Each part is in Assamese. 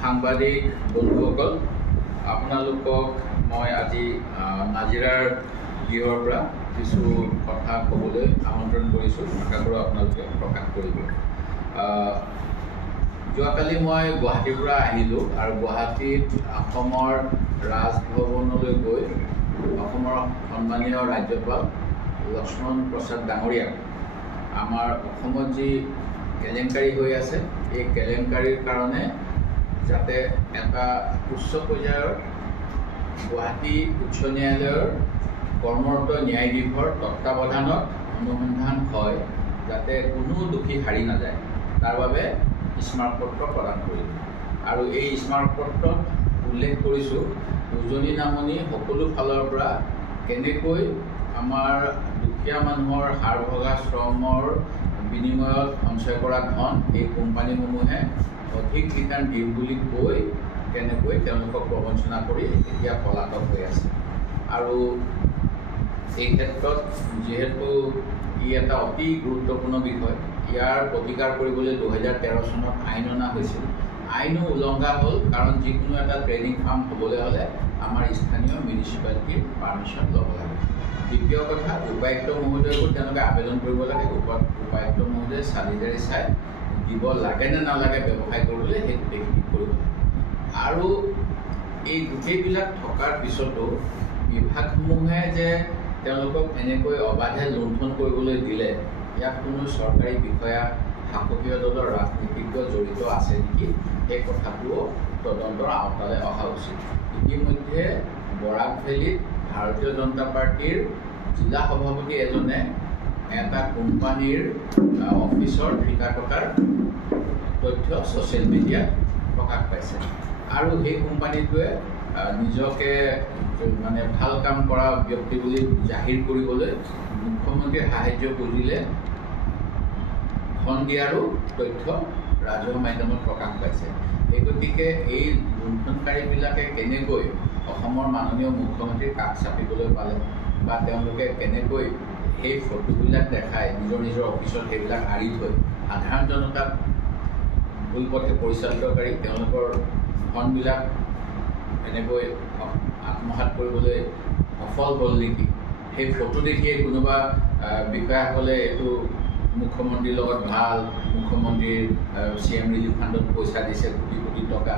সাংবাদিক বন্ধুসকল, আপোনালোকক মই আজি নাজিৰাৰ গৃহৰ পৰা কিছু কথা ক'বলৈ আমন্ত্ৰণ কৰিছোঁ। আশা কৰোঁ আপোনালোকে প্ৰকাশ কৰিব। যোৱাকালি মই গুৱাহাটীৰ পৰা আহিলোঁ আৰু গুৱাহাটীত অসমৰ ৰাজভৱনলৈ গৈ অসমৰ সন্মানীয় ৰাজ্যপাল লক্ষ্মণ প্ৰসাদ ডাঙৰীয়াক আমাৰ অসমত যি কেলেংকাৰী হৈ আছে, এই কেলেংকাৰীৰ কাৰণে যাতে এটা উচ্চ পৰ্যায়ৰ গুৱাহাটী উচ্চ ন্যায়ালয়ৰ কৰ্মৰত ন্যায়াধীশৰ তত্বাৱধানত অনুসন্ধান হয়, যাতে কোনো দোষী হাৰি নাযায়, তাৰ বাবে স্মাৰকপত্ৰ প্ৰদান কৰিম। আৰু এই স্মাৰকপত্ৰত উল্লেখ কৰিছোঁ উজনি নামনি সকলো ফালৰ পৰা কেনেকৈ আমাৰ দুখীয়া মানুহৰ হাৰ ভগা শ্ৰমৰ বিনিময়ত সঞ্চয় কৰা ধন এই কোম্পানীসমূহে অধিক ৰিটাৰ্ণ দিম বুলি কৈ কেনেকৈ তেওঁলোকক প্ৰবঞ্চনা কৰি এতিয়া পলাতক হৈ আছে। আৰু এই ক্ষেত্ৰত যিহেতু ই এটা অতি গুৰুত্বপূৰ্ণ বিষয়, ইয়াৰ প্ৰতিকাৰ কৰিবলৈ 2013 চনত আইন অনা হৈছিল। আইনো উলংঘা হ'ল, কাৰণ যিকোনো এটা ট্ৰেডিং ফাৰ্ম হ'বলৈ হ'লে আমাৰ স্থানীয় মিউনিচিপালিটিৰ পাৰ্মিশ্যন ল'ব লাগে। দ্বিতীয় কথা, উপায়ুক্ত মহোদয়কো তেওঁলোকে আবেদন কৰিব লাগে। উপায়ুক্ত মহোদয়ে চালি জাৰি চাই দিব লাগে নে নালাগে ব্যৱসায় কৰিবলৈ, সেই গোটেইখিনি কৰিব লাগে। আৰু এই গোটেইবিলাক থকাৰ পিছতো বিভাগসমূহে যে তেওঁলোকক এনেকৈ অবাধে লুণ্ঠন কৰিবলৈ দিলে, ইয়াত কোনো চৰকাৰী বিষয়া, শাসকীয় দলৰ ৰাজনীতিজ্ঞ জড়িত আছে নেকি, সেই কথাটোও তদন্তৰ আওতালৈ অহা উচিত। ইতিমধ্যে বৰাক ভেলীত ভাৰতীয় জনতা পাৰ্টীৰ জিলা সভাপতি এজনে এটা কোম্পানীৰ অফিচৰ ঠিকা টকাৰ তথ্য ছ'চিয়েল মিডিয়াত প্ৰকাশ পাইছে। আৰু সেই কোম্পানীটোৱে নিজকে মানে ভাল কাম কৰা ব্যক্তি বুলি জাহিৰ কৰিবলৈ মুখ্যমন্ত্ৰীৰ সাহায্য খুজিলে ধন দিয়াৰো তথ্য ৰাজহুৱা মাধ্যমত প্ৰকাশ পাইছে। এই গতিকে এই লুণ্ঠনকাৰীবিলাকে কেনেকৈ অসমৰ মাননীয় মুখ্যমন্ত্ৰীৰ কাষ চাপিবলৈ পালে, বা তেওঁলোকে কেনেকৈ সেই ফটোবিলাক দেখাই নিজৰ নিজৰ অফিচত সেইবিলাক আঁৰি থৈ সাধাৰণ জনতাক ভুল পথে পৰিচালিতকাৰী তেওঁলোকৰ ধনবিলাক এনেকৈ আত্মসাৎ কৰিবলৈ সফল হ'ল নেকি, সেই ফটো দেখিয়ে কোনোবা বিষয়াসকলে এইটো মুখ্যমন্ত্ৰীৰ লগত ভাল, মুখ্যমন্ত্ৰীৰ CM ৰিলিফ ফাণ্ডত পইচা দিছে কোটি কোটি টকা,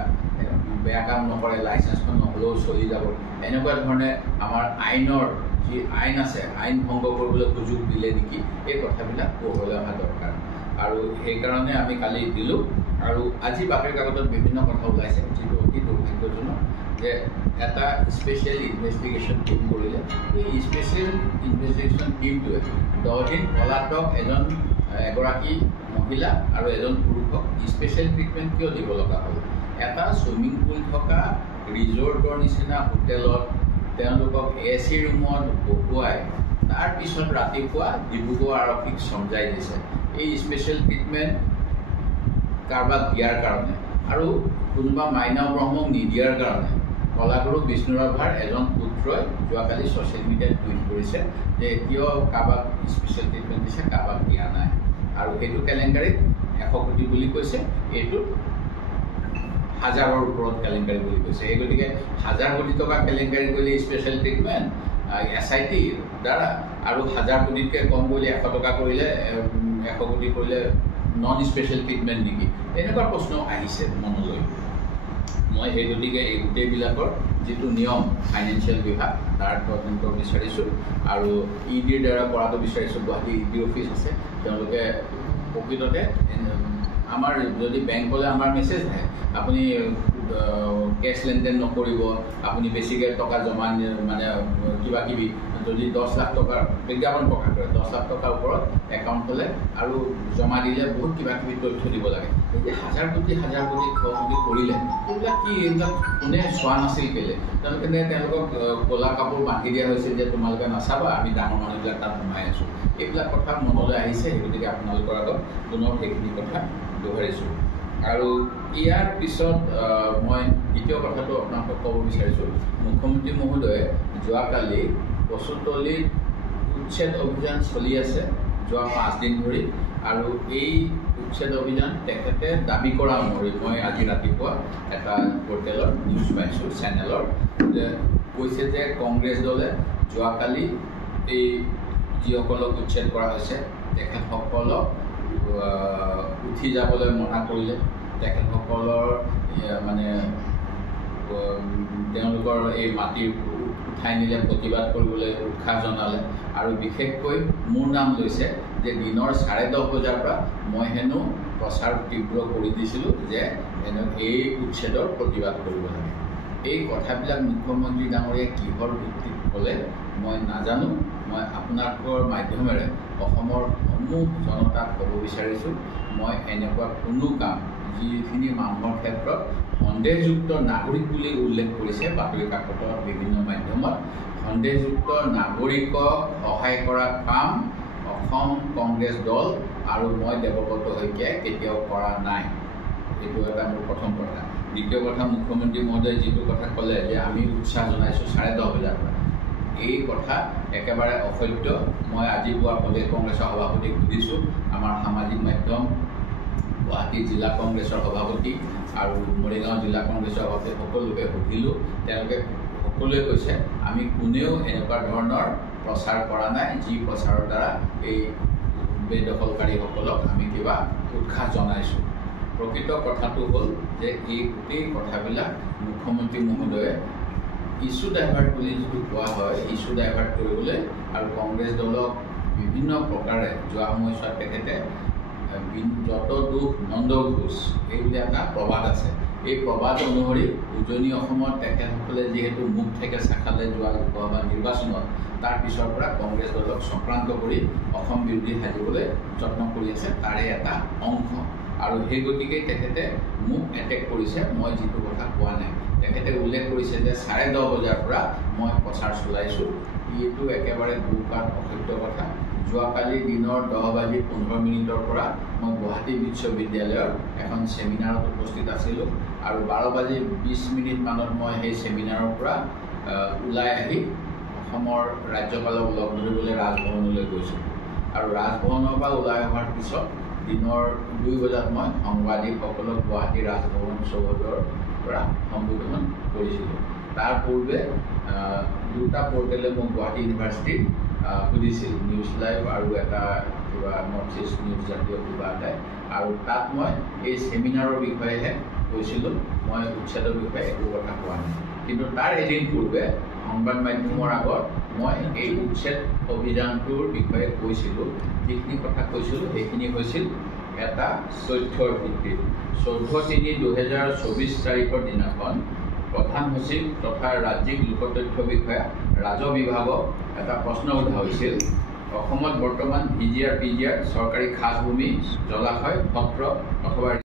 বেয়া কাম নকৰে, লাইচেঞ্চখন নহ'লেও চলি যাব, এনেকুৱা ধৰণে আমাৰ আইনৰ যি আইন আছে, আইন ভংগ কৰিবলৈ সুযোগ দিলে নেকি, এই কথাবিলাক পোহৰলৈ অহা দৰকাৰ। আৰু সেইকাৰণে আমি কালি দিলোঁ। আৰু আজি বাতৰি কাকতত বিভিন্ন কথা ওলাইছে, যিটো অতি দুৰ্ভাগ্যজনক, যে এটা স্পেচিয়েল ইনভেষ্টিগেশ্যন টীম কৰিলে। এই স্পেচিয়েল ইনভেষ্টিগেশ্যন টীমটোৱে 10 দিন পলাতক এগৰাকী মহিলা আৰু এজন পুৰুষক স্পেচিয়েল ট্ৰিটমেণ্ট কিয় দিব লগা হ'ল? এটা ছুইমিং পুল থকা ৰিজৰ্টৰ নিচিনা হোটেলত তেওঁলোকক AC ৰুমত বহুৱাই তাৰপিছত ৰাতিপুৱা ডিব্ৰুগড় আৰক্ষীক চমজাই দিছে এই স্পেচিয়েল ট্ৰিটমেণ্ট কাৰোবাক দিয়াৰ কাৰণে, আৰু কোনোবা মাইনা ব্ৰহ্মক নিদিয়াৰ কাৰণে। কলাগুৰু বিষ্ণুৰাভাৰ এজন পুত্ৰই যোৱাকালি ছ'চিয়েল মিডিয়াত টুইট কৰিছে যে এতিয়াও কাৰোবাক স্পেচিয়েল ট্ৰিটমেণ্ট দিছে, কাৰোবাক দিয়া নাই। আৰু সেইটো কেলেংকাৰীত 100 কোটি বুলি কৈছে, এইটো হাজাৰৰ ওপৰত কেলেংকাৰী বুলি কৈছে। এই গতিকে 1000 কোটি টকা কেলেংকাৰী কৰিলে স্পেচিয়েল ট্ৰিটমেণ্ট SIT দ্বাৰা, আৰু 1000 কোটিতকৈ কম কৰিলে 100 টকা কৰিলে 100 কোটি কৰিলে নন স্পেচিয়েল ট্ৰিটমেণ্ট নেকি, এনেকুৱা প্ৰশ্ন আহিছে মনলৈ। মই সেই গতিকে এই গোটেইবিলাকৰ যিটো নিয়ম ফাইনেন্সিয়েল বিভাগ, তাৰ তদন্ত বিচাৰিছোঁ আৰু EDৰ দ্বাৰা কৰাটো বিচাৰিছোঁ। গুৱাহাটী ED অফিচ আছে, তেওঁলোকে প্ৰকৃততে আমাৰ যদি বেংকলৈ আমাৰ মেছেজ আহে, আপুনি কেছ লেনদেন নকৰিব, আপুনি বেছিকৈ টকা জমা মানে কিবা কিবি, যদি 10 লাখ টকাৰ বিজ্ঞাপন প্ৰকাশ কৰে, 10 লাখ টকাৰ ওপৰত একাউণ্ট হ'লে আৰু জমা দিলে বহুত কিবা কিবি তথ্য দিব লাগে। এতিয়া 1000 কোটি 100 কোটি কৰিলে এইবিলাক কি, এইবিলাক কোনে চোৱা নাছিল কেলে? তেওঁলোকক ক'লা কাপোৰ বান্ধি দিয়া হৈছিল যে তোমালোকে নাচাবা, আমি ডাঙৰ মানুহবিলাক তাত সোমাই আছোঁ। এইবিলাক কথা মনলৈ আহিছে, সেই গতিকে আপোনালোকৰ আগত পুনৰ সেইখিনি কথা দোহাৰিছোঁ। আৰু ইয়াৰ পিছত মই দ্বিতীয় কথাটো আপোনালোকক ক'ব বিচাৰিছোঁ। মুখ্যমন্ত্ৰী মহোদয়ে যোৱাকালি কচুতলিত উচ্ছেদ অভিযান চলি আছে যোৱা 5 দিন ধৰি, আৰু এই উচ্ছেদ অভিযান তেখেতে দাবী কৰা অনুসৰি মই আজি ৰাতিপুৱা এটা পৰ্টেলৰ নিউজ পাইছোঁ চেনেলৰ যে কৈছে যে কংগ্ৰেছ দলে যোৱাকালি এই যিসকলক উচ্ছেদ কৰা হৈছে তেখেতসকলক উঠি যাবলৈ মনা কৰিলে, তেখেতসকলৰ মানে তেওঁলোকৰ এই মাটি উঠাই নিলে প্ৰতিবাদ কৰিবলৈ উৎসাহ জনালে আৰু বিশেষকৈ মোৰ নাম লৈছে যে দিনৰ 10:30 বজাৰ পৰা মই হেনো প্ৰচাৰ তীব্ৰ কৰি দিছিলোঁ যে এই উচ্ছেদৰ প্ৰতিবাদ কৰিব লাগে। এই কথাবিলাক মুখ্যমন্ত্ৰী ডাঙৰীয়াই কিহৰ ভিত্তিত ক'লে মই নাজানো। মই আপোনালোকৰ মাধ্যমেৰে অসমৰ সমূহ জনতাক ক'ব বিচাৰিছোঁ, মই এনেকুৱা কোনো কাম যিখিনি মানুহৰ ক্ষেত্ৰত সন্দেহযুক্ত নাগৰিক বুলি উল্লেখ কৰিছে বাতৰি কাকতৰ বিভিন্ন মাধ্যমত, সন্দেহযুক্ত নাগৰিকক সহায় কৰা কাম অসম কংগ্ৰেছ দল আৰু মই দেৱব্ৰত শইকীয়াই কেতিয়াও কৰা নাই। এইটো এটা মোৰ প্ৰথম কথা। দ্বিতীয় কথা, মুখ্যমন্ত্ৰী মহোদয়ে যিটো কথা ক'লে যে আমি উৎসাহ জনাইছোঁ 10:30 বজাৰ পৰা, এই কথা একেবাৰে অসত্য। মই আজি পুৱা প্ৰদেশ কংগ্ৰেছৰ সভাপতিক সুধিছোঁ, আমাৰ সামাজিক মাধ্যম গুৱাহাটী জিলা কংগ্ৰেছৰ সভাপতি আৰু মৰিগাঁও জিলা কংগ্ৰেছৰ সভাপতি সকলোকে সুধিলোঁ, তেওঁলোকে সকলোৱে কৈছে আমি কোনেও এনেকুৱা ধৰণৰ প্ৰচাৰ কৰা নাই যি প্ৰচাৰৰ দ্বাৰা এই বেদখলকাৰীসকলক আমি কিবা উৎসাহ জনাইছোঁ। প্ৰকৃত কথাটো হ'ল যে এই গোটেই কথাবিলাক মুখ্যমন্ত্ৰী মহোদয়ে ইছ্যু ডাইভাৰ্ট বুলি যিটো কোৱা হয়, ইছ্যু ডাইভাৰ্ট কৰিবলৈ আৰু কংগ্ৰেছ দলক বিভিন্ন প্ৰকাৰে যোৱা সময়ছোৱাত তেখেতে যত দুখ নন্দ ঘোষ এই বুলি এটা প্ৰবাদ আছে। এই প্ৰবাদ অনুসৰি উজনি অসমত তেখেতসকলে যিহেতু মুখ থেকে চাখালে যোৱা লোকসভা নিৰ্বাচনত তাৰ পিছৰ পৰা কংগ্ৰেছ দলক চক্ৰান্ত কৰি অসম বিৰোধী সাজিবলৈ যত্ন কৰি আছে, তাৰে এটা অংশ। আৰু সেই গতিকে তেখেতে মোক এটেক কৰিছে, মই যিটো কথা কোৱা নাই। তেখেতে উল্লেখ কৰিছে যে 10:30 বজাৰ পৰা মই প্ৰচাৰ চলাইছোঁ, এইটো একেবাৰে গুৰুকাৰ অসত্য কথা। যোৱাকালি দিনৰ 10:15 পৰা মই গুৱাহাটী বিশ্ববিদ্যালয়ৰ এখন ছেমিনাৰত উপস্থিত আছিলোঁ আৰু 12:20 মানত মই সেই ছেমিনাৰৰ পৰা ওলাই আহি অসমৰ ৰাজ্যপালক লগ ধৰিবলৈ ৰাজভৱনলৈ গৈছিলোঁ আৰু ৰাজভৱনৰ পৰা ওলাই অহাৰ পিছত দিনৰ 2 বজাত মই সাংবাদিকসকলক গুৱাহাটী ৰাজভৱন চৌহদৰ পৰা সম্বোধন কৰিছিলোঁ। তাৰ পূৰ্বে দুটা পৰ্টেলে মোক গুৱাহাটী ইউনিভাৰ্চিটিত সুধিছিল, নিউজ লাইভ আৰু এটা কিবা নৰ্থ ইষ্ট নিউজ জাতীয় কিবা এটাই, আৰু তাত মই এই ছেমিনাৰৰ বিষয়েহে কৈছিলোঁ, মই উচ্ছেদৰ বিষয়ে একো কথা কোৱা নাই। কিন্তু তাৰ এদিন পূৰ্বে সংবাদ মাধ্যমৰ আগত মই এই উচ্ছেদ অভিযানটোৰ বিষয়ে কৈছিলোঁ। যিখিনি কথা কৈছিলোঁ সেইখিনি হৈছিল এটা তথ্যৰ ভিত্তিত। 14/3/2024 তাৰিখৰ দিনাখন প্ৰধান সচিব তথা ৰাজ্যিক লোকতথ্য বিষয়া ৰাজহ বিভাগক এটা প্ৰশ্ন সোধা হৈছিল, অসমত বৰ্তমান VGR PGR চৰকাৰী খাছ ভূমি, জলাশয়, সত্ৰ অথবা